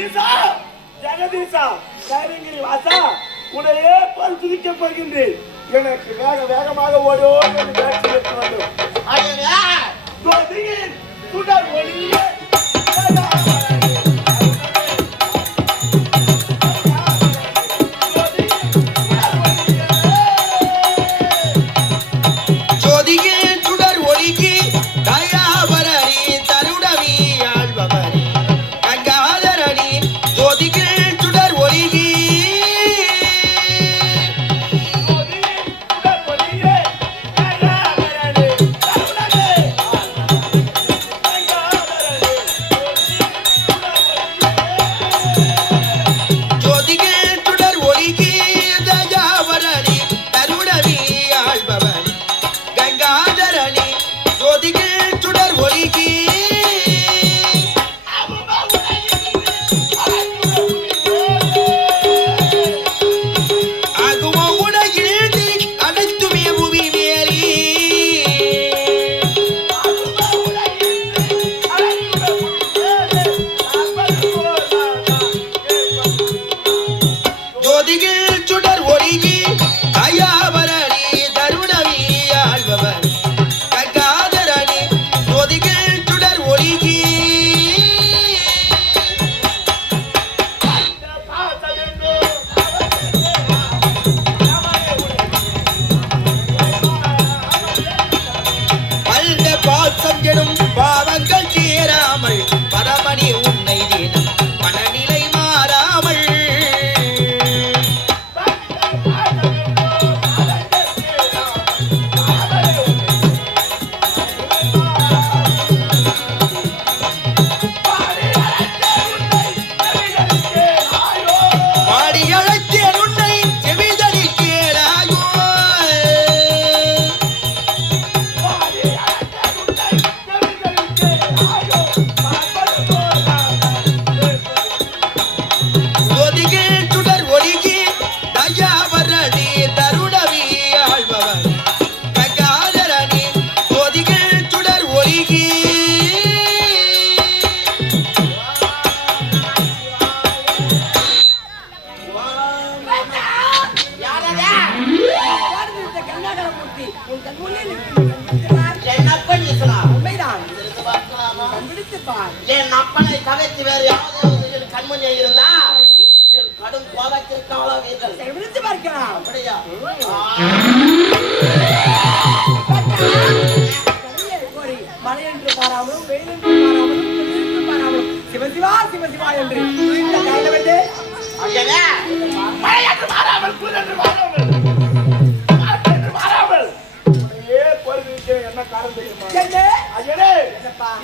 ஈசா ஜெகதீசா கைரங்கிரி வாசா உன்னையே பரிசுதிக்க போகின்றேன். எனக்கு வேகமாக ஓடோ என்று காட்சி வைக்க வேண்டும். சுடர் ஒளியே என் அப்பனை தவிர்த்து வேறு யாவது கண்மணியா இருந்தா என் கடும் கோபத்திற்கு அவ்வளவு விடுத்து பார்க்கலாம். அப்படியா? மழை என்று பாராமலும் வெயில் என்று பாராமலும் பாராமலும் சிவசிவா சிவசிவா என்று வந்து மழை என்று மாறாமல் குளிர் என்று மாறாமல் என்ன காரணம் தெரியுமா?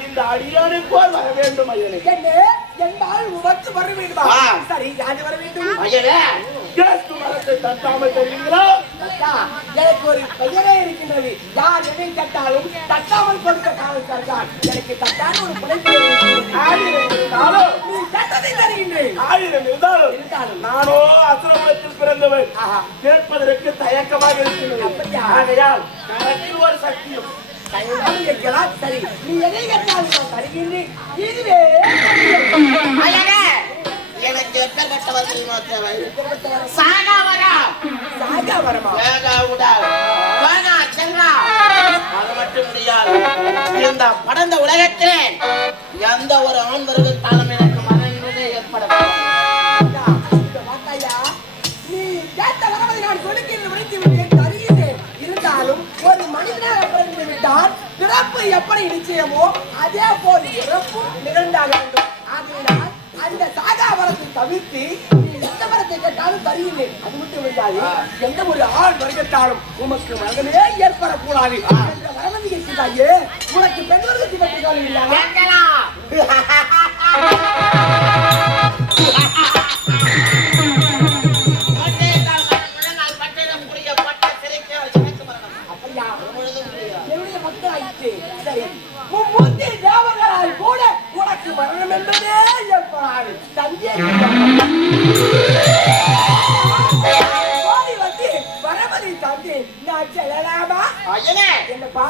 இந்த அடியானை போல் வர வேண்டும் ஐயனே. என்பால் உமக்கு வர வேண்டுமா? சரி, யாரு வர வேண்டும்? ஐயனே, கேஸ்து மரத்தை தட்டாமல் தெரியுங்களா? எனக்கு ஒரு பெயரே இருக்கின்றது. யார் எதை தட்டாலும் தட்டாமல் கொடுக்க காரணத்தால் எனக்கு தட்டான ஒரு புனைப்பு இருந்தாலும் நீ தட்டதை தருகின்றேன். 1000 இருந்தாலும் நானோ அசுரகுலத்தில் பிறந்தவன். கேட்பதற்கு தயக்கமாக இருக்கிறது. ஆகையால் எனக்கு ஒரு சக்தியும் சரி, நீ எதை கேட்டாலும் நான் தருகின்றேன். இதுவே எனக்கு எப்பேற்பட்டவர்கள் சாகாவரம் சாகாவரமா அது மட்டும் முடியாது. இந்த படந்த உலகத்திலே எந்த ஒரு ஆண் வருகிற காலம் எனக்கு மனநிலை ஏற்பட நீ கேட்ட வரவதை நான் கொடுக்கின்ற முடித்து விட்டேன் தருகின்றேன். இருந்தாலும் ஒரு மனிதனாக பிறந்து விட்டால் பிறப்பு எப்படி நிச்சயமோ அதே போல் இறப்பும் நிகழ்ந்தாக வேண்டும். ஆகையினால் அந்த சாகாவரத்தை தவிர்த்து நீ எந்த வரத்தை கேட்டாலும் தருகின்றேன். அது மட்டும் இல்லாது எந்த ஒரு ஆள் வருகத்தாலும் உமக்கு மகனே ஏற்படக்கூடாது என்ற வரவதி இருக்கிறாயே. உனக்கு பெண்களுக்கு பெற்றுக்காலும் இல்லையா? என்னுடைய மக்கள் ஆயிற்று. சரி, மும்மூர்த்தி தேவர்களால் கூட உனக்கு மரணம் என்பதே ஏற்படாது. தந்தை வந்து வரமதி தந்தை நான் செல்லலாமா? என்னப்பா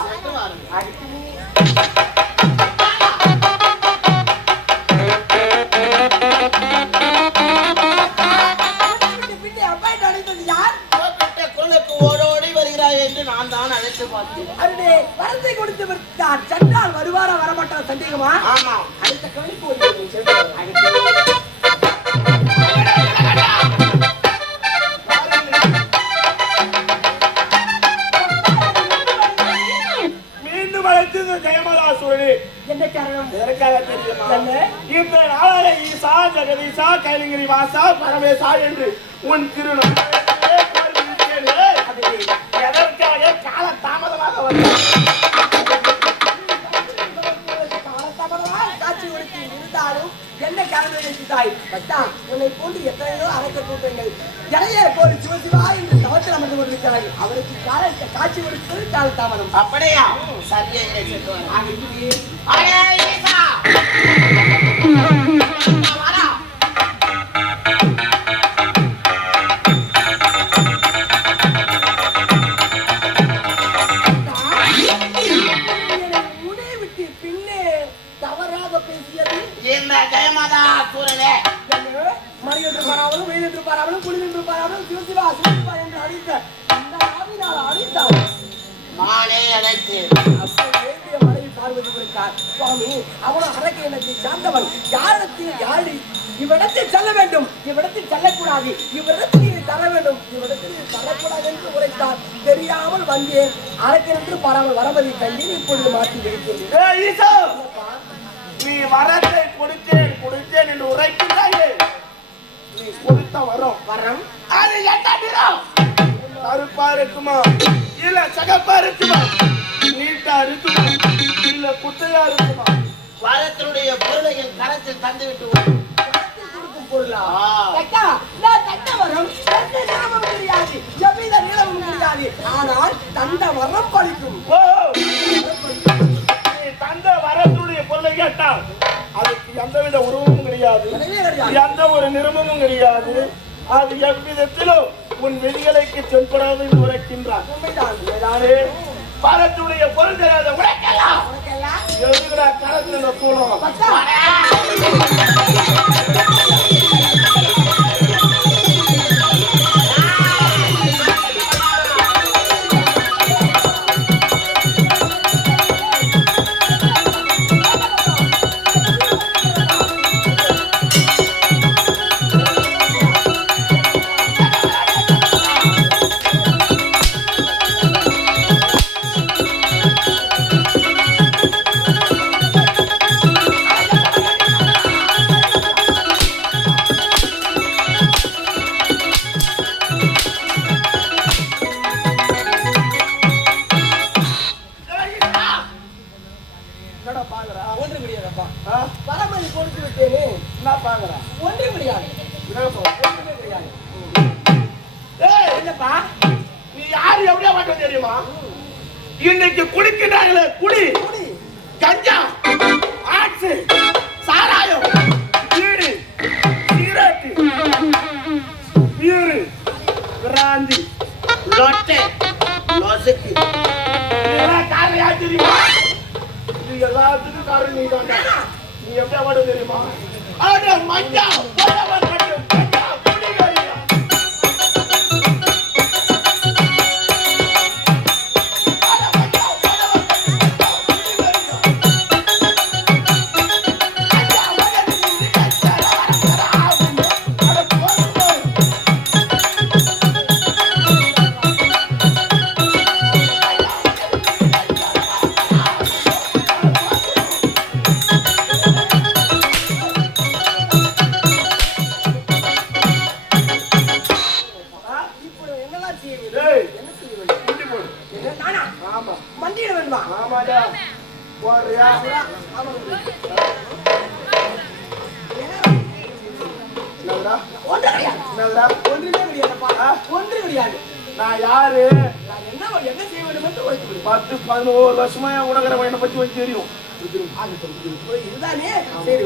அடுத்து நினைத்து பார்த்தேன். அவருடைய வரத்தை கொடுத்து விட்டார். சென்றால் வருவாரா வரமாட்டார் சந்தேகமா? ஆமா. அடுத்த கணிப்பு அடுத்து மீண்டும் அழைத்தது ஜெயமதாசுரனே. என்ன காரணம்? எதற்காக தெரியுமா? என்ன? இந்த நாளை ஈசா ஜெகதீசா கைலிங்கிரி வாசா பரமேசா என்று உன் திருநாமத்தை எதற்காக கால தாமதமாக வந்தார்? காட்சி கொடுத்து இருந்தாலும் என்ன காரணம் தாய் பட்டா உன்னை போன்று எத்தனையோ அரக்க கூட்டங்கள் ஜனையே போல் சிவசிவா என்று தவத்தில் அமர்ந்து கொண்டிருக்கிறார்கள். அவருக்கு காட்சி கொடுத்தது கால தாமதம். அப்படியா? சரியா பாராவலும் வெயிலென்று பாராவலும் குளிரென்று பாராவலும் சிவசிவா சிவசிவா என்று அழைத்த இந்த ஆவினால் அழைத்தார். நானே அழைத்தேன். வேண்டிய மனைவி பார்வதி கொடுத்தார். சுவாமி அவனும் அரக்க எனக்கு சார்ந்தவன். யாரிடத்தில் யாழி இவ்விடத்தில் செல்ல வேண்டும், இவ்விடத்தில் செல்லக்கூடாது, இவ்விடத்தில் நீ தர வேண்டும், இவ்விடத்தில் நீ தரக்கூடாது என்று உரைத்தார். தெரியாமல் வந்தேன். அரக்கன் என்று பாராமல் வரமதி கண்டி இப்பொழுது மாற்றி விடுக்கிறேன். நீ வரத்தை கொடுத்தேன் கொடுத்தேன் என்று உரைக்கிறாயே, நீ கொடுத்த வரம் அது என்ன நிறம்? கருப்பா இருக்குமா இல்ல சகப்பா இருக்குமா, நீட்டா இருக்குமா இல்ல குட்டையா இருக்குமா? வரத்தினுடைய பொருளை என் கரத்தில் தந்துவிட்டு கொடுக்கும் பொருளா? நான் தந்த வரம் எந்த நிறமும் தெரியாது, எவ்வித நிறமும் தெரியாது. ஆனால் தந்த வரம் பழிக்கும். தந்த வரத்துடைய பொருளை கேட்டால் அதுக்கு எந்தவித உருவமும் கிடையாது, எந்த ஒரு நிறமும் கிடையாது. அது எவ்விதத்திலும் உன் விதிகளுக்கு சென்படாது என்று உரைக்கின்றான். வரத்துடைய பொருள் தெரியாத உரைக்கலாம் எழுதுகிறா கரத்தில் சூழம். வரமதி கொடுத்து விட்டேனே, என்ன பாக்குறா? ஒன்றும் கிடையாது. என்னப்பா நீ யாரு எப்படியா மாட்டோம் தெரியுமா? இன்னைக்கு குடிக்கிறாங்களே குடி, கஞ்சா, ஆட்சி, சாராயம், பீடி, சிகரெட்டு, பீரு, பிராந்தி, லொட்டை லொசுக்கு இதெல்லாம் காரணம் யார் தெரியுமா? இது எல்லாத்துக்கும் காரணம் நீ தான். நீ எப்படியா மாட்டோம் தெரியுமா? அது மஞ்சா போலவன் மட்டும் கஞ்சா குடிகாரியா. நான் யாரு, என்ன செய்ய வேண்டும் என்று 10-11 வருஷமா உடகிற பையனை பத்தி உனக்கு தெரியும். இதுதானே சரி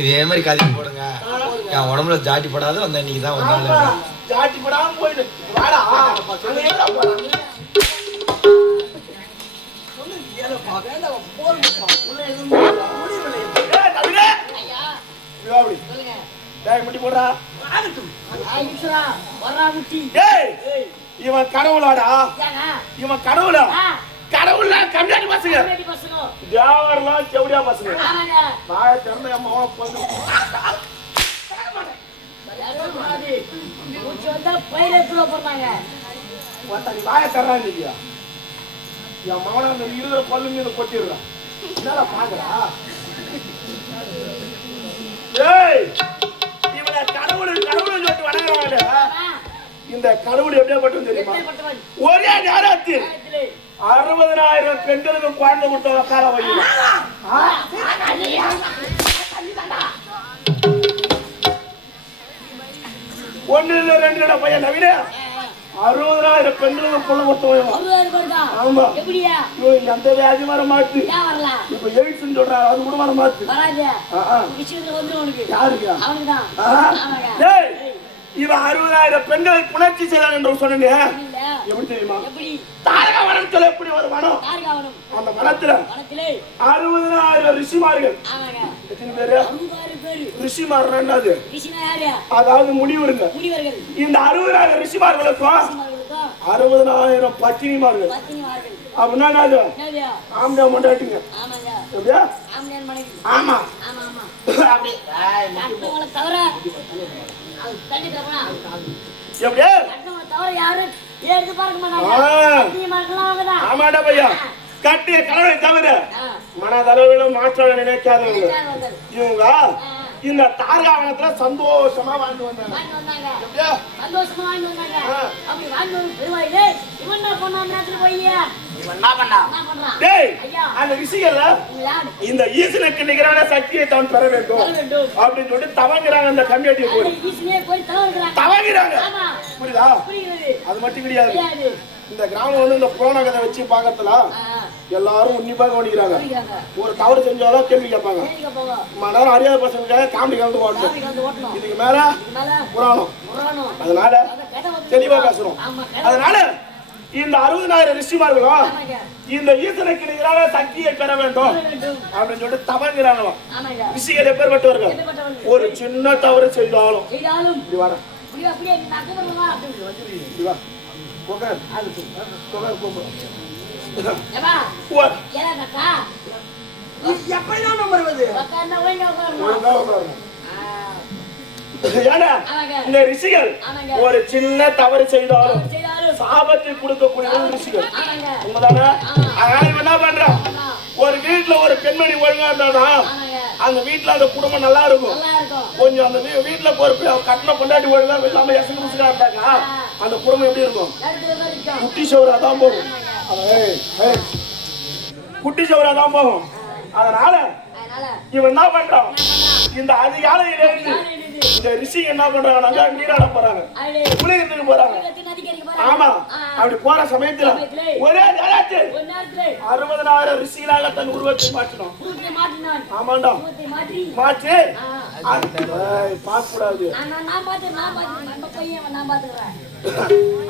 இதே மாதிரி கதை போடுங்க. என் உடம்புல ஜாட்டி படாத வந்த இன்னைக்கு தான் வந்தாங்க. ஜாட்டி படாம போயிடு. வாடா அங்க எங்கடா போறான் சொல்லு ஏலப்பா வேண்டாம் போறோம்ப்பா உள்ள எதுவும் முடியவில்லை ஏய் நவீனே ஐயா இங்க வா அப்படி சொல்லுங்க டேய் முட்டி போடுறா ஆகட்டும் ஐயா வரா முட்டி டேய் இவன் கடவுளாடா ஏங்க இவன் கடவுளா ஆ கடவுளா கம்மியாடி பசங்க கம்மியாடி பசங்க தேவர்லாம் செவடியா பசங்க ஆமாங்க வாய திறந்த அம்மாவா போது யாரோ மூச்சு வந்தா பைரத்துல போறாங்க ஒருத்தன் நீ வாய திறறான் இல்லையா என் மகனை அந்த இருக்கிற பல்லு மீது கொட்டிடுறான் என்னடா பாக்குறா ஏய் இவனை கடவுள் சொல்லிட்டு வணங்குறாங்க இந்த கடவுள் எப்படியா பட்டும் தெரியுமா ஒரே நேரத்தில் 60,000 பெண்களுக்கு குழந்தை கொடுத்த கால வழியில் ஒன்னு இல்ல ரெண்டு இல்ல பையன் நவீன 60,000 பெண்களுக்கு பொண்ணு கொடுத்தவன் ஆமா எப்படியா அந்த வியாதி வர மாட்டு ஏன் வரல இப்ப எய்ட்ஸ் சொல்றாரு அது கூட வர மாட்டு வராது ஆ. விஷயத்துல வந்து உனக்கு யாருக்கா அவனுக்குதான் ஆ. ஆமாங்க டேய் இவன் 60,000 பெண்களை புணர்ச்சி செய்தாங்க என்று சொன்னேன் இல்ல எப்படி தெரியுமா எப்படி தாரக வனம் சொல்ல எப்படி ஒரு வனம் யாருக்கு அவனும் அந்த வனத்துல வனத்திலே 60,000 ரிஷிமார்கள் ஆமாங்க எத்தனை பேரு 60,000 பேரு ரிஷிமார்கள் என்னது கிருஷ்ணா யாரு அதாவது முனிவருங்க முனிவர்கள் இந்த 60,000 ரிஷிமார்களுக்கும் கிருஷ்ணர்களுக்கும் 60,000 பத்தினிமார்கள் பத்தினிமார்கள் அப்படின்னா என்னது என்னது ஆம்பளை மண்டாட்டிங்க ஆமாங்க எப்படியா ஆம்பளையான் மனைவி ஆமா ஆமா ஆமா அப்படி கட்டவங்களை தவிர அது தண்ணிக்கு போனா எப்படியா கட்டவங்களை தவிர யாரும் ஏற்று பார்க்க மாட்டாங்க ஆ. பத்தினிமார்கள்லாம் அவங்கதான் ஆமாடா பையா கட்டிய கணவனை தவிர ஆ. மனதளவிலும் மாற்ற நினைக்காதவங்க நினைக்காதவர்கள். இவங்க இந்த தாரகாவனத்துல சந்தோஷமா வாழ்ந்து வந்தாங்க வாங்கிட்டு வந்தாங்க எப்படியா சந்தோஷமா வாங்கிட்டு வந்தாங்க ஆ. அப்படி வாங்கிட்டு வந்து பெருவாயிலே இவன் என்ன பண்ணா நேரத்துல போய்யா இவன் என்ன பண்ணா என்ன பண்றான் டேய் ஐயா அந்த ரிஷிகள்ல உங்க யாரு இந்த ஈசனுக்கு நிகரான சக்தியை தான் பெற வேண்டும் வர வேண்டும் அப்படின்னு சொல்லிட்டு தவங்கிறாங்க அந்த கம்யூனிட்டி போய் ஈஸ்வரே போய் தவறுகிறாங்க தவங்கிறாங்க ஆமா புரியுதா புரியுது அது மட்டும் கிடையாது கிடையாது இந்த கிராமம் வந்து இந்த புராண கதை வச்சு பாக்கறதுல எல்லாரும் உன்னிப்பா கவனிக்கிறாங்க புரியுறாங்க ஒரு தவறு செஞ்சாலும் கேள்வி கேட்பாங்க கேட்க போவோம் மனம் அறியாத பசங்களுக்காக காமெடி கலந்து ஓட்டணும் காப்பி வந்து ஓட்டணும் இதுக்கு மேல மேல புராணம் புராணம் அதனால அந்த கதை வந்து தெளிவா பேசுறோம் ஆமா அதனால இந்த 60,000 ரிஷிமார்களும் ஆமாங்க இந்த ஈசனுக்கு நிகரான சக்தியை பெற வேண்டும் வர வேண்டும் அப்படின்னு சொல்லிட்டு தவங்கிறாங்களாம் ஆமாங்க ரிஷிகள் எப்பேற்பட்டவர்கள் எப்படிப்பட்டவர்கள்? ஒரு சின்ன தவறு செய்தாலும் செய்தாலும் இப்படி வாடா அப்படியே அப்படியே நகர்றதா இப்படி வா உட்கார் உட்கார் கூப்பிடு ஏமா உட்கார். ஏடா கக்கா எப்படிதான் நம்ம வருவது உட்கார்ந்தா ஒழுங்கா உட்காரணும் ஒழுங்கா உட்காரணும். ஆ. ஏன்னா ஆமாங்க இந்த ரிஷிகள் ஆமாங்க ஒரு சின்ன தவறு செய்தாலும் செய்தாலும் சாபத்தை கொடுக்கக்கூடிய ரிஷிகள் ஆமாங்க உண்மைதானே ஆமா. அதனால இவன் என்ன பண்றான் ஆமா ஒரு வீட்டுல ஒரு பெண்மணி ஒழுங்கா இருந்தானா ஆமாங்க அந்த வீட்டுல அந்த குடும்பம் நல்லா இருக்கும் நல்லா இருக்கும் கொஞ்சம் அந்த வீட்டுல பொறுப்பு கட்டின பொண்டாட்டி ஒழுங்கா இல்லாம எசங்க முசுக்கா இருந்தாங்க அந்த குடும்பம் எப்படி இருக்கும் இடத்துல மாதிரி இருக்கும் குட்டி சோறா தான் போகும் ஏய், ஏய். குட்டி சோறா தான் போகும் அதனால அதனால இவன் என்ன பண்றான் என்ன பண்றான் இந்த அதிகாலையில இருந்து யாரு இது இந்த ரிஷி என்ன பண்றாங்க நீராட போறாங்க அடே குளிக்கிறதுக்கு போறாங்க உலகத்தின் நதிக்கரைக்கு போறாங்க ஆமா ஆ. அப்படி போற சமயத்துல ஒரே நேரத்தில் ஒரு நேரத்துல 60,000 ரிஷிகளாக தன் உருவத்தை மாற்றணும் உருவத்தை மாற்றினான் ஆமாண்டா உருவத்தை மாற்றி மாற்றி ஆ. பார்க்க கூடாது நான் பார்த்து நம்ம பையன் நான் பாத்துக்கிறேன்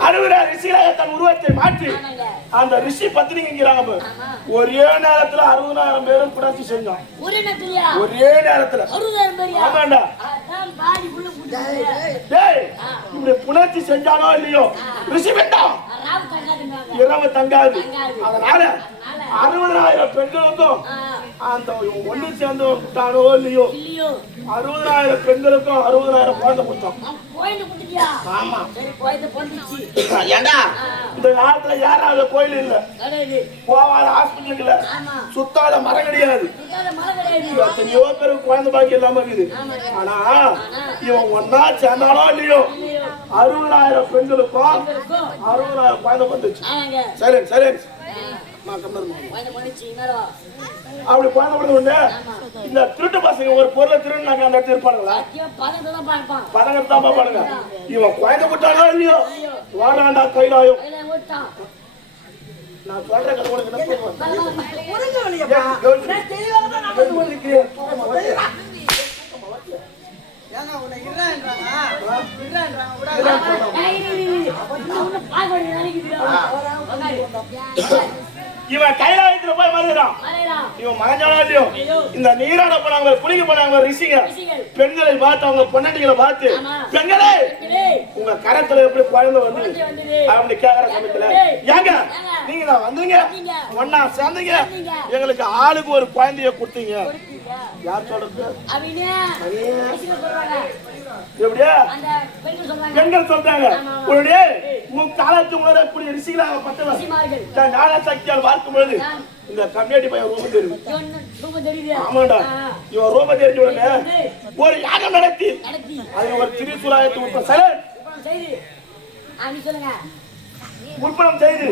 60,000 ரிஷிகளாக தன் உருவத்தை மாற்றி ஆமாங்க அந்த ரிஷி பத்தினிங்கிறாங்க பாரு. ஆமா ஒரே நேரத்துல 60,000 பேரும் புணர்ச்சி செஞ்சோம் ஒரு நேரத்துலயா ஒரே நேரத்துல 60,000 பேரியா ஆமாண்டா அதான் பாடி உள்ள புடிச்சு டேய் இப்படி புணர்ச்சி செஞ்சானோ இல்லையோ ரிஷி வேண்டாம் ராவு தங்காதுங்க இரவு தங்காது தங்காது. அதனால 60,000 பெண்களுக்கும் அந்த ஒண்ணு சேர்ந்து விட்டானோ இல்லையோ இல்லையோ 60,000 பெண்களுக்கும் 60,000 குழந்தை கொடுத்தோம் கோயில குட்டியா ஆமா சரி கோயில பொந்துச்சு ஏண்டா இந்த காலத்துல யாராவது கோயில் இல்ல கிடையாது போவாத ஹாஸ்பிட்டலுக்கு இல்ல ஆமா சுத்தாத மரம் கிடையாது சுத்தாத மழை கிடையாது எத்தனையோ பேருக்கு குழந்தை பாக்கி இல்லாம இருக்குது ஆமாங்க ஆனா இவன் ஒன்னா சேர்ந்தானோ இல்லையோ 60,000 பெண்களுக்கும் இருக்கும் 60,000 குழந்தை வந்துச்சு ஆமாங்க சரி சரி நான் கம்மி கோயில பொந்துச்சு மேலவா அப்படி குழந்தை கொடுத்த உடனே ஆமா இந்த திருட்டு பசங்க ஒரு பொருளை திருடுனாங்க அந்த இடத்துல இருப்பானுங்களா சத்தியம் பதத்தை தான் பார்ப்பான் பதங்க தான் பாப்பானுங்க இவன் குழந்தை விட்டானோ இல்லையோ வாடாண்டா கைலாயம் கையில ஓட்டான் நான் சொல்ற கதை உனக்கு என்ன சொல்லுவேன் ஒழுங்க வழியப்பா நான் தெளிவாக தான் நான் எது வந்து நிக்கிறேன்? ஏங்க உன்னை இல்லைன்றாங்க இவன் கைலாயத்துல போய் மறுகிறான். இவன் மகஞ்சானா இல்லையோ இந்த நீராட போனாங்க குளிக்க போனாங்க ரிஷிங்க பெண்களை பார்த்து அவங்க பொன்னாட்டிகளை பார்த்து பெண்களே உங்க கரத்துல எப்படி குழந்தை வந்து அப்படி கேக்குற சமயத்துல ஏங்க நீங்க தான் வந்தீங்க ஒன்னா சேர்ந்தீங்க எங்களுக்கு ஆளுக்கு ஒரு குழந்தைய கொடுத்தீங்க. யார் சொல்றது? எப்படியா பெண்கள் சொல்றாங்க. உன்னுடைய முக்காலத்து உணரக்கூடிய ரிஷிகளாகப்பட்டவர் ஞான சக்தியால் பார்க்கும் பொழுது இந்த கம்யூனிட்டி பையன் ரூபம் தெரியுது. ஆமாண்டா இவன் ரூபம் தெரிஞ்ச உடனே ஒரு யாகம் நடத்தி அது ஒரு திரிசூலாயத்து உற்பணம் செய்து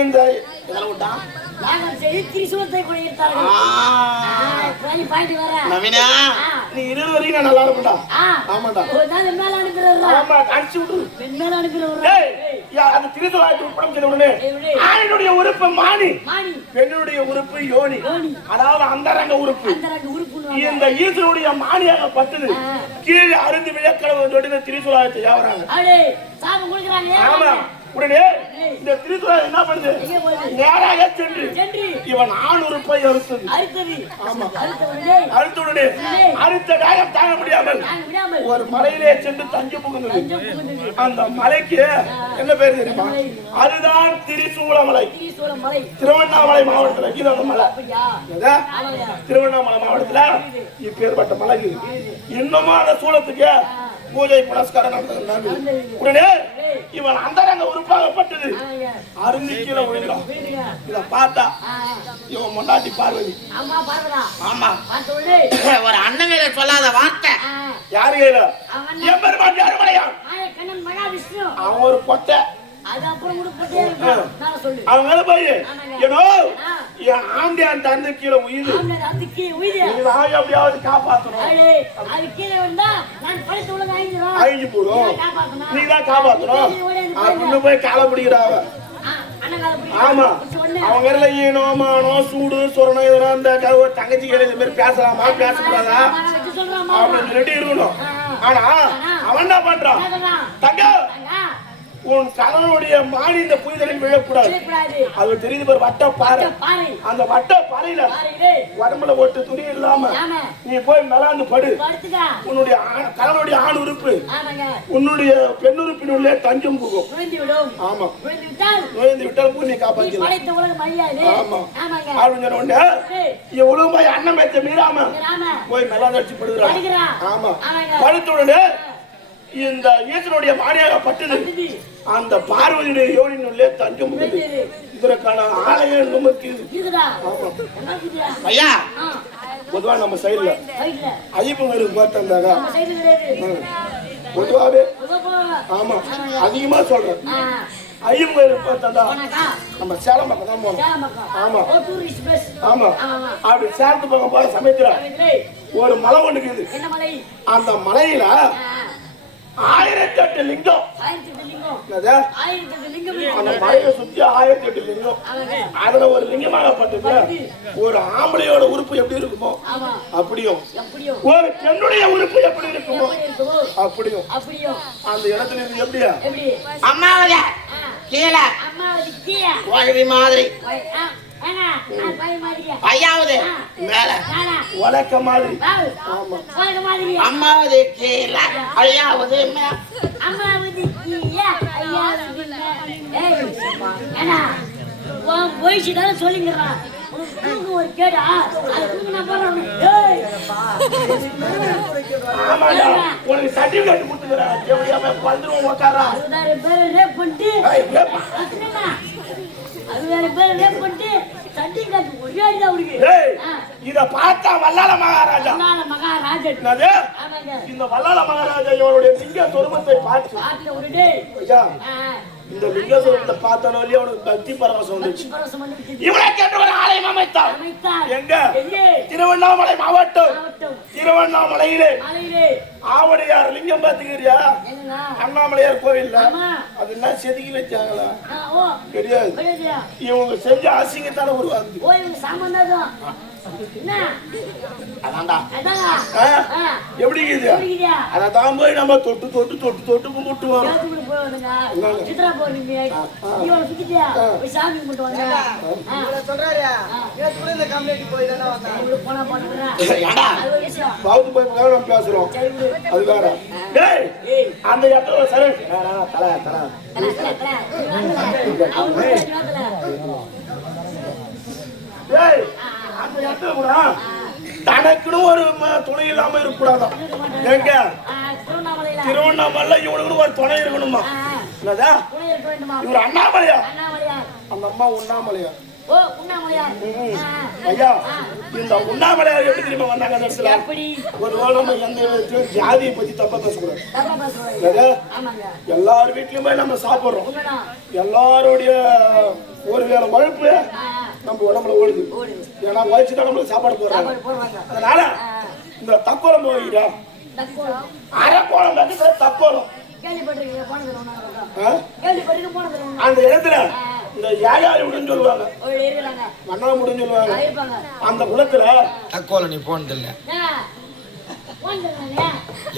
இந்த நீ 20 வரைக்கும் நல்லா இருக்கும்டா. ஆமாடா அது திருத்தலாயத்து உட்படம் செய்த உடனே ஆணினுடைய உறுப்பு மானி பெண்ணுடைய உறுப்பு யோனி அதாவது அந்தரங்க உறுப்பு இந்த ஈசனுடைய மானியாக பட்டது கீழே அருந்து விழக்கடவு திருத்தலாயத்தை யாவறாங்க. ஆமா உடனே இந்த திருத்துறை என்ன பண்ணுது நேராக சென்று இவன் ஆண் உறுப்பை அறுத்தது. ஆமா அறுத்த உடனே அறுத்த காயம் தாங்க முடியாமல் ஒரு மலையிலே சென்று தங்கி புகுந்தது. அந்த மலைக்கு என்ன பேர் தெரியுமா? அதுதான் திரிசூலமலை. திருவண்ணாமலை மாவட்டத்துல இருக்குது அந்த மலை. திருவண்ணாமலை மாவட்டத்துல இப்பேற்பட்ட மலை இன்னமும் அந்த சூலத்துக்கு பூஜை புனஸ்காரம் நடந்தது. உடனே இவன் அந்தரங்க உறுப்பாகப்பட்டது அருந்தி கீழே விழுகிறான். இத பார்த்தா இவன் முன்னாடி பார்வதி. ஆமா ஒரு அண்ணன் சொல்லாத வார்த்தை யாரு கையில எம்பெருமான் அருமலையான் அவன் ஒரு பொட்டை அவங்க போய் ஏனோ என் ஆண்டியான் தந்து கீழே உயிர் எப்படியாவது காப்பாற்றணும் அழிஞ்சு போடும் நீதான் காப்பாற்றணும் அப்படின்னு போய் காலை பிடிக்கிறாங்க. ஆமா அவங்க ஈனோமானோ சூடு சொரணம் எதுனா இந்த தங்கச்சி கேள்வி இந்த மாதிரி பேசலாமா பேசக்கூடாதா அப்படின்னு சொல்லிட்டு இருக்கணும். ஆனா அவன் என்ன பண்றான்? தங்க உன் கணவனுடைய மாடி இந்த புரிதலில் விழக்கூடாது. அது தெரியுது பாரு வட்ட பாறை. அந்த வட்ட பாறையில உடம்புல ஒட்டு துணி இல்லாம நீ போய் மேலாந்து படு. உன்னுடைய கணவனுடைய ஆண் உறுப்பு உன்னுடைய பெண் உறுப்பினுள்ளே தஞ்சம் புகும். ஆமா நுழைந்து விட்டால் பூமியை காப்பாற்றலாம். ஆமா அப்படின்னு சொன்ன உடனே எவ்வளவு போய் அண்ணன் பேச்ச மீறாம போய் மேலாந்து அடிச்சு படுகிறான். ஆமா படுத்த உடனே இந்த ஈசனுடைய மாடியாக பட்டது அந்த பார்வதியுடைய யோனினுள்ளே தஞ்சம் இதற்கான ஆலயம் நமக்கு ஐயா பொதுவா நம்ம சைடுல ஐயப்பங்க பார்த்தாங்க பொதுவாவே. ஆமா அதிகமா சொல்றேன் ஐயப்பங்க பார்த்தா நம்ம சேலம் பக்கம் தான் போனோம். ஆமா ஆமா அப்படி சேலத்து பக்கம் போற சமயத்துல ஒரு மலை ஒண்ணு இருக்குது. அந்த மலையில 1008 லிங்கம். அந்த மலையை சுத்தி 1008 லிங்கம். அதுல ஒரு லிங்கமாகப்பட்டது ஒரு ஆம்பளையோட உறுப்பு எப்படி இருக்குமோ அப்படியும் ஒரு பெண்ணுடைய உறுப்பு எப்படி இருக்குமோ அப்படியும் அந்த இடத்துல இருந்து எப்படியா அம்மாவதி கீழே வாழ்வி மாதிரி ஐயாவது மேல வழக்க மாதிரி. அம்மாவது கீழே ஐயாவது போயிடுச்சுதான் சொல்லிங்கிறான். ஒரு கேடா உனக்கு சர்டிபிகேட் கொடுத்துக்கிறான். எப்படியாம பந்துரும் உட்காரா 60,000 பேரை ரேப் பண்ணிட்டு 60,000 பேரை ரேப் பண்ணிட்டு சர்டிபிகேட் ஒரேடிதான் அவருக்கு. இத பார்த்தா வல்லால மகாராஜா இந்த வல்லால மகாராஜா இவருடைய லிங்க சொருபத்தை பார்த்து இந்த லிங்க சொருபத்தை பார்த்தானோ இல்லையா அவனுக்கு பக்தி பரவசம் வந்துச்சு. இவனை கேட்டு ஒரு ஆலயம் அமைத்தார். எங்க? திருவண்ணாமலை மாவட்டம் திருவண்ணாமலையிலே அண்ணாமலையார் லிங்கம் பாத்துக்கிறியா? என்னங்க? அண்ணாமலையார் கோவில்ல ஆமா. அது என்ன செதுக்கி வச்சாங்களா? ஓ தெரியாது. தெரியுதா? இவங்க செஞ்ச அசிங்கத்தான உருவாகுது. ஓ இவங்க சாமான்தான். என்ன? அதான்டா. அதாங்க. எப்படி இது? எப்படியா? அதான் போய் நம்ம தொட்டு தொட்டு தொட்டு தொட்டு கும்பிட்டுவோம். கேட்டுக்கு போவதுங்க. சித்ரா பௌர்ணமி. இவங்க சுத்திட்டியா? போய் சாமி கும்பிட்டு வாங்க. சொல்றாரு நேத்து கூட இந்த கம்யூனிட்டி போய் தானே வந்தாங்க. உங்களுக்கு போனா போட்டுறா. ஏண்டா அது ஒரு விஷயம். பாவுது போய் நம்ம பேசுறோம். அது வேற. டேய் அந்த இடத்துல சரி தல தல டேய் அந்த இடத்துல கூட தனக்குன்னு ஒரு துணை இல்லாம இருக்கக்கூடாதான். எங்க திருவண்ணாமலை இவனுக்கு ஒரு துணை இருக்கணுமா? என்னதா இவர் அண்ணாமலையா? அந்த அம்மா உண்ணாமலையா? ஐயா இந்த உண்ணாமலையார் எப்படி தெரியுமா வந்தாங்க அந்த இடத்துல? ஒரு வேளை நம்ம எந்த விதத்திலும் ஜாதியை பத்தி தப்பா பேசக்கூடாது. எல்லார் வீட்லயுமே நம்ம சாப்பிடுறோம். எல்லாருடைய ஒரு வேளை உழைப்பு நம்ம உடம்புல ஓடுது. ஏன்னா உழைச்சுதான் நம்மளுக்கு சாப்பாடு போடுறாங்க. அதனால இந்த தக்கோலம் போகிறா அரை கோலம் கட்டி தக்கோலம் அந்த இடத்துல இந்த யாயாரி முடின்னு சொல்லுவாங்க, மன்னா முடின்னு சொல்லுவாங்க. அந்த குளத்துல தக்கோல நீ போனது இல்ல.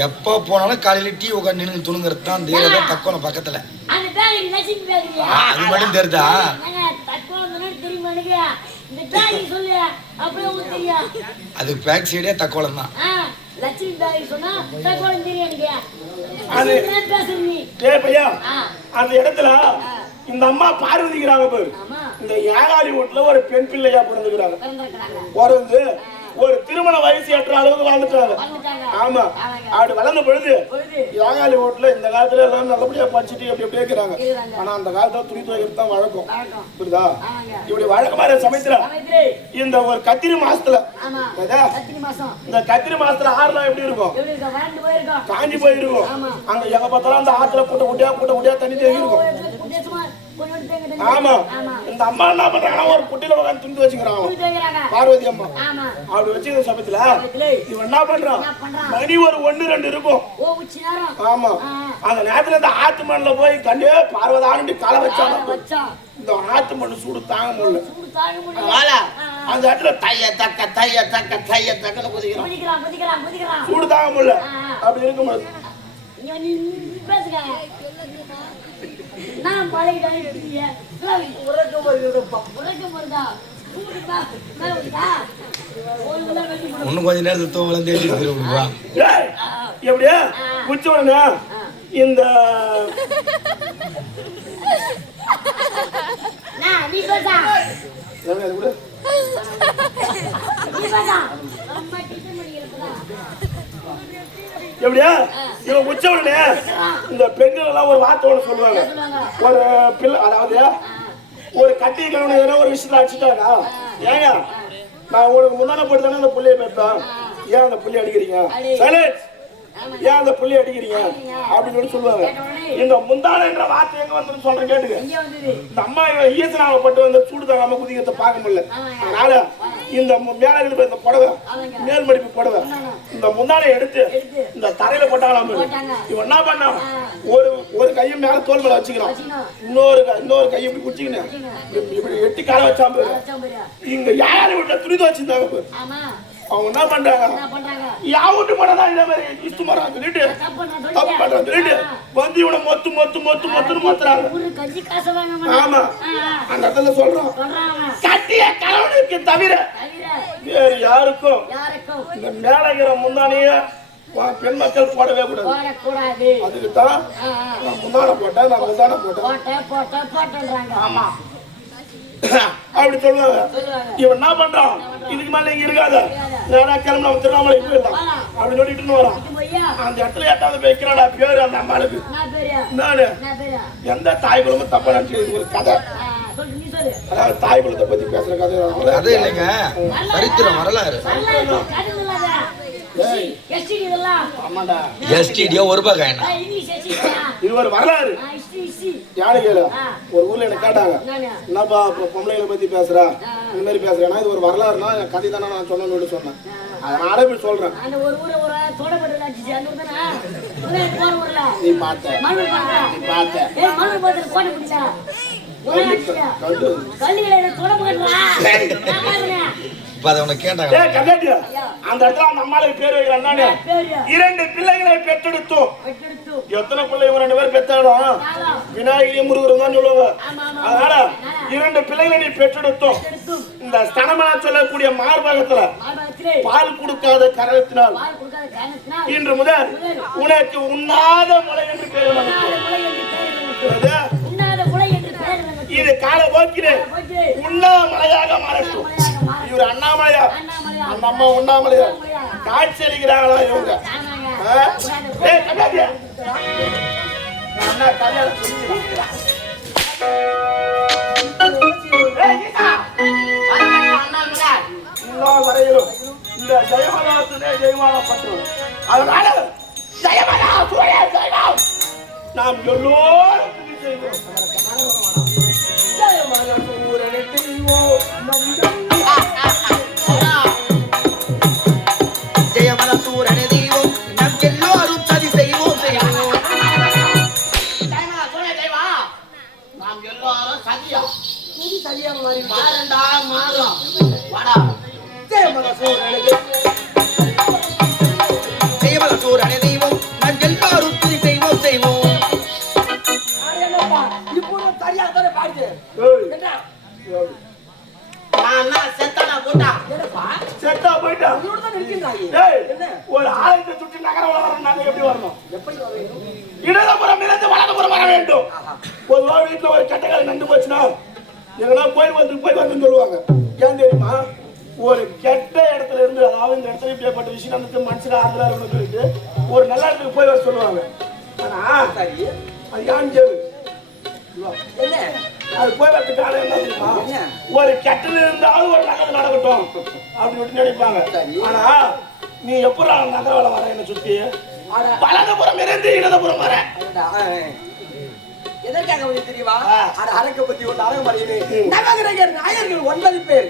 எப்போ போனாலும் காலையில டீ உட்காந்து நின்று துணுங்கிறது தான் தேவை. தக்கோலம் பக்கத்துல அது மட்டும் தெரியுதா? அது பேக் சைடே தக்கோலம் தான். லட்சுமி பேக் சொன்னா தக்கோலம் தெரியும். அந்த இடத்துல இந்த அம்மா பார்வதிக்கிறாங்க பேரு. இந்த ஏகாரி வீட்டுல ஒரு பெண் பிள்ளையா பிறந்துக்கிறாங்க. பிறந்து ஒரு திருமண வயசு ஏற்ற அளவுக்கு வாழ்ந்துட்டாங்க. ஆமா அப்படி வளர்ந்த பொழுது ஏகாலி வீட்டுல இந்த காலத்துல எல்லாம் நல்லபடியா படிச்சுட்டு அப்படி அப்படியே இருக்கிறாங்க. ஆனா அந்த காலத்துல துணி துவைக்கிறது தான் வழக்கம். புரியுதா? இப்படி வழக்கமான சமயத்துல இந்த ஒரு கத்திரி மாசத்துல இந்த கத்திரி மாசத்துல ஆறுலாம் எப்படி இருக்கும்? காஞ்சி போயிருக்கும். அங்க எங்க பார்த்தாலும் அந்த ஆத்துல கூட்ட குட்டியா தண்ணி தேங்கி இருக்கும். ஆமா இந்த அம்மா என்ன பண்றாங்கன்னா ஒரு குட்டியில உட்காந்து துணி வச்சுக்கிறாங்க பார்வதி அம்மா. அப்படி வச்சுக்கிற சமயத்துல இவன் என்ன பண்றான்? மணி ஒரு 1-2 இருக்கும். ஆமா அந்த நேரத்துல இந்த ஆத்து மண்ணுல போய் கண்டே பார்வதான்னு களை வச்சாங்க. இந்த ஆத்து மண்ணு சூடு தாங்க முடியல. அந்த இடத்துல தைய தக்கன்னு குதிக்கிறான். சூடு தாங்க முடியல. அப்படி இருக்கும்போது இன்னும் கொஞ்ச நேரத்துக்கு தூங்கலாம் தேடி திரும்புவா. எப்படியா குச்சி உடனே இந்த எப்படியா இவன் உச்ச உடனே இந்த பெண்கள் எல்லாம் ஒரு வார்த்தை ஒன்று சொல்லுவாங்க. ஒரு பிள்ளை அதாவது ஒரு கட்டி கணவன் ஏதோ ஒரு விஷயத்துல அடிச்சுட்டாங்க. ஏங்க நான் உனக்கு முந்தான போட்டு தானே அந்த புள்ளைய பெற்றேன், ஏன் அந்த புள்ளி அடிக்கிறீங்க? சரி ஏன் அந்த புள்ளி அடிக்கிறீங்க அப்படின்னு சொல்லுவாங்க. இந்த முந்தானன்ற வார்த்தை எங்க வந்து சொல்றேன் கேட்டுக்க. இந்த அம்மா ஈசனாவப்பட்டு வந்து சூடு தாங்காம குதிக்கிறத பார்க்க முடியல. அதனால இந்த மேல இந்த புடவை மேல் மடிப்பு புடவை இந்த முந்தானை எடுத்து இந்த தரையில போட்டாங்களாம். இவன் என்ன பண்ணா ஒரு கையை மேல தோல் மேல வச்சுக்கிறான், இன்னொரு கையை இப்படி குடிச்சுக்கினேன் இப்படி எட்டி கால வச்சா பேரு. இங்க யாரும் விட்ட துணி துவச்சிருந்தாங்க பேரு. அவங்க என்ன பண்றாங்க? யாவுட்டு போனதான் இதே மாதிரி இஷ்டு மரம் சொல்லிட்டு தப்பு பண்றாங்க சொல்லிட்டு வந்து இவனை மொத்துன்னு மொத்துறாங்க. ஆமா அந்த இடத்துல சொல்றோம், கட்டிய கணவனுக்கு தவிர வேறு யாருக்கும் இந்த மேலகிற முந்தானிய பெண் மக்கள் போடவே கூடாது. அதுக்குதான் நான் முந்தான போட்டேன். ஆமா அப்படி சொல்லுவாங்க. இவன் என்ன பண்றான்? இதுக்கு மேல இங்க இருக்காத, நேரா கிளம்பி நம்ம திருவண்ணாமலை போயிடலாம் அப்படின்னு சொல்லிட்டு வரான். அந்த இடத்துல எட்டாவது வைக்கிறாடா பேரு அந்த அம்மாளுக்கு. நானு எந்த தாய் குலமும் தப்பா நினைச்சு ஒரு கதை, அதாவது தாய் குலத்தை பத்தி பேசுற கதை இல்லைங்க, சரித்திரம் வரலாறு. எஸ்டிடியோ ஒரு ரூபாய் காயினா இது ஒரு வரலாறு. யாரு கேளு, ஒரு ஊர்ல என்ன கேட்டாங்க, என்னப்பா பொம்பளைங்களை பத்தி பேசுறா இந்த மாதிரி பேசுறேன். இது ஒரு வரலாறுனா என் கதை தானே நான் சொன்னேன்னு சொன்னேன். அதனால இப்படி சொல்றேன். அந்த ஒரு ஊரை ஒரு தோடப்பட்டு அடிச்சு அந்த ஊர் தானே போற ஊர்ல நீ பார்த்த மணல் பார்த்தா நீ பார்த்த ஏய் மணல் பார்த்து கோட்டை பிடிச்சா கல்லிகளை தோட போடுறா நான் பாருங்க இப்ப அதை உனக்கு கேட்டாங்க. ஏய் கண்ணாடி அந்த இடத்துல அந்த அம்மாளுக்கு பேர் வைக்கிறான் நானே. 2 பிள்ளைகளை பெற்றெடுத்தோம். எத்தனை பிள்ளை இவங்க 2 பேர் பெற்றாலும் விநாயகரி முருகரும் தான் சொல்லுவாங்க. அதனால 2 பிள்ளைகளை நீ பெற்றெடுத்தோம். இந்த ஸ்தனமன சொல்லக்கூடிய மார்பகத்துல பால் கொடுக்காத காரணத்தினால் இன்று முதல் உனக்கு உண்ணாத முளை என்று பேர் இது கால போக்கிலே உண்ணாமலையாக மாறட்டும். இவர் அண்ணாமலையா அந்த அம்மா உண்ணாமலையா காட்சி அளிக்கிறாங்களா இவங்க? அண்ணா கல்யாணம் வரையிலும் இந்த ஜெயமலாத்துனே ஜெயமாலப்பட்டோம். அதனால ஜெயமலா ஜெயமாம் நாம் எல்லோரும் செய்வோம். ஜெயமலத்தூரணி தெய்வம் நம் எல்லோரும் சதி செய்வோம் செய்வோம். நாம் எல்லாரும் சதியா சரியா மாறி மாறண்டா மாறும் வாடா. ஜெயமலத்தூரணி தெய்வம் நம் எல்லாரும் சதி செய்வோம் செய்வோம். இப்போ சரியா தானே பாடுது. நான் செத்தானா போட்டா செத்தா போயிட்டா உங்களோட தான் இருக்கின்றாங்க. டேய் ஒரு ஆளை சுற்றி நகர வரணும். எப்படி வரணும்? எப்படி வர வேண்டும்? இடதுபுறம் இருந்து வலதுபுறம் வர வேண்டும். பொதுவா வீட்டுல ஒரு கட்டக்கால நண்டு போச்சுன்னா எங்கன்னா போய் வந்து சொல்லுவாங்க. ஏன் தெரியுமா? ஒரு கெட்ட இடத்துல இருந்து அதாவது இந்த இடத்துல இப்படிப்பட்ட விஷயம் நமக்கு மனசுல ஆறுதலா இருக்கணும்னு சொல்லிட்டு ஒரு நல்ல இடத்துக்கு போய் வர சொல்லுவாங்க. ஆனா சரி அது ஏன் கேளு. என்ன அது போய் வரதுக்கு காரணம் என்ன தெரியுமா? ஒரு கெட்டது இருந்தாலும் ஒரு நல்லது நடக்கட்டும் அப்படின்னு விட்டு நினைப்பாங்க. ஆனா நீ எப்படி நகரவள வர என்ன சுத்தி வலதுபுறம் இருந்து இடதுபுறம் வர எதற்காக வந்து தெரியுமா? அது அரக்க பத்தி ஒரு அரங்க மறையுது. நவகிரக நாயர்கள் 9 பேர்.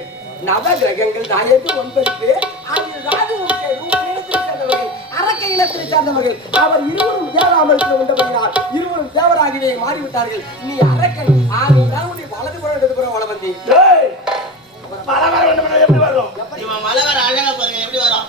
நவகிரகங்கள் நாயர்கள் 9 பேர். அதில் ராஜவம்ச ரூபத்தில் சேர்ந்தவர்கள் அரக்க இனத்தில் சேர்ந்தவர்கள். அவர் இருவரும் தேவாமரத்தில் உண்டபடியால் இருவரும் தேவராகவே மாறிவிட்டார்கள். நீ அரக்கன் ஆகினால் உன்னை வலதுபுறம் இடதுபுறம் வள வந்தி. மழை வர வேண்டும் எப்படி வரும்? இவன் மலை வர அழகா பாருங்க எப்படி வரும்.